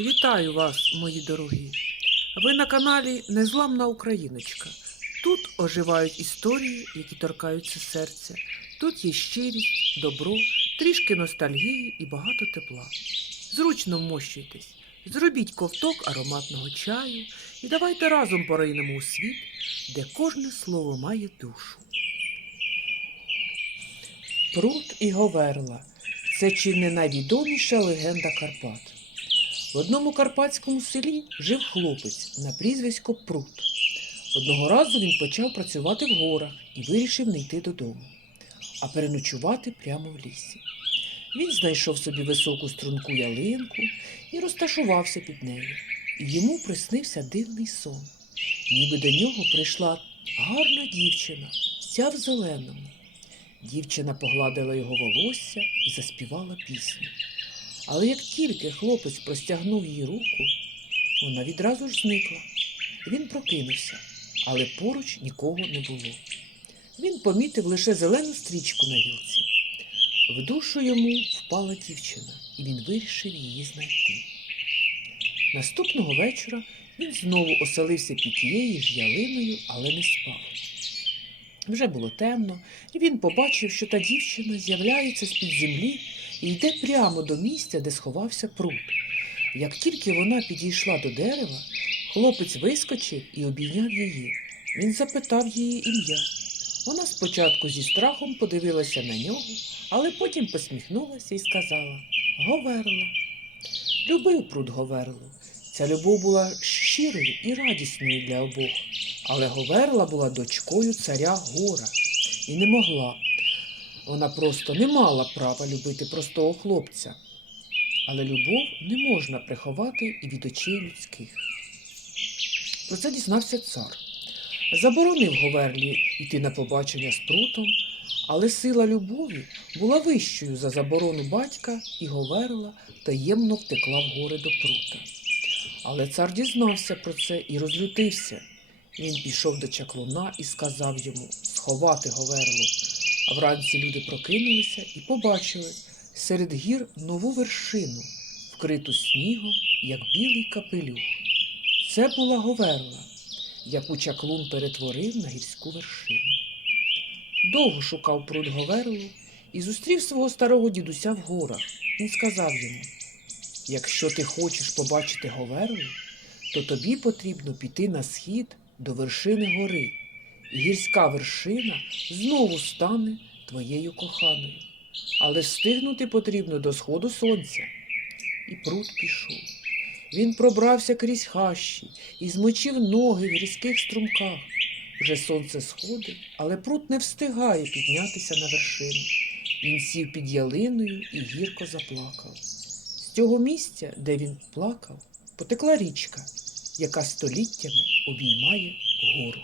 Вітаю вас, мої дорогі! Ви на каналі Незламна Україночка. Тут оживають історії, які торкаються серця. Тут є щирість, добро, трішки ностальгії і багато тепла. Зручно вмощуйтесь, зробіть ковток ароматного чаю і давайте разом поринемо у світ, де кожне слово має душу. Прут і Говерла це чи не найвідоміша легенда Карпат. В одному карпатському селі жив хлопець на прізвисько Прут. Одного разу він почав працювати в горах і вирішив не йти додому, а переночувати прямо в лісі. Він знайшов собі високу струнку ялинку і розташувався під нею. І йому приснився дивний сон. Ніби до нього прийшла гарна дівчина, вся в зеленому. Дівчина погладила його волосся і заспівала пісню. Але як тільки хлопець простягнув їй руку, вона відразу ж зникла. Він прокинувся, але поруч нікого не було. Він помітив лише зелену стрічку на гілці. В душу йому впала дівчина, і він вирішив її знайти. Наступного вечора він знову оселився під тією ж ялиною, але не спав. Вже було темно, і він побачив, що та дівчина з'являється з-під землі і йде прямо до місця, де сховався прут. Як тільки вона підійшла до дерева, хлопець вискочив і обійняв її. Він запитав її ім'я. Вона спочатку зі страхом подивилася на нього, але потім посміхнулася і сказала Говерла. Любив пруд Говерлу. Ця любов була щирою і радісною для обох. Але Говерла була дочкою царя Гора і не могла. Вона просто не мала права любити простого хлопця. Але любов не можна приховати і від очей людських. Про це дізнався цар. Заборонив Говерлі йти на побачення з прутом, але сила любові була вищою за заборону батька, і Говерла таємно втекла в гори до прута. Але цар дізнався про це і розлютився. Він пішов до чаклуна і сказав йому сховати Говерлу. Вранці люди прокинулися і побачили серед гір нову вершину, вкриту снігом, як білий капелюх. Це була Говерла, яку чаклун перетворив на гірську вершину. Довго шукав пруд Говерлу і зустрів свого старого дідуся в горах. Він сказав йому: Якщо ти хочеш побачити Говерлу, то тобі потрібно піти на схід до вершини гори, гірська вершина знову стане твоєю коханою. Але встигнути потрібно до сходу сонця. І пруд пішов. Він пробрався крізь хащі і змочив ноги в гірських струмках. Вже сонце сходить, але пруд не встигає піднятися на вершину. Він сів під ялиною і гірко заплакав. З цього місця, де він плакав, потекла річка, яка століттями обіймає гору.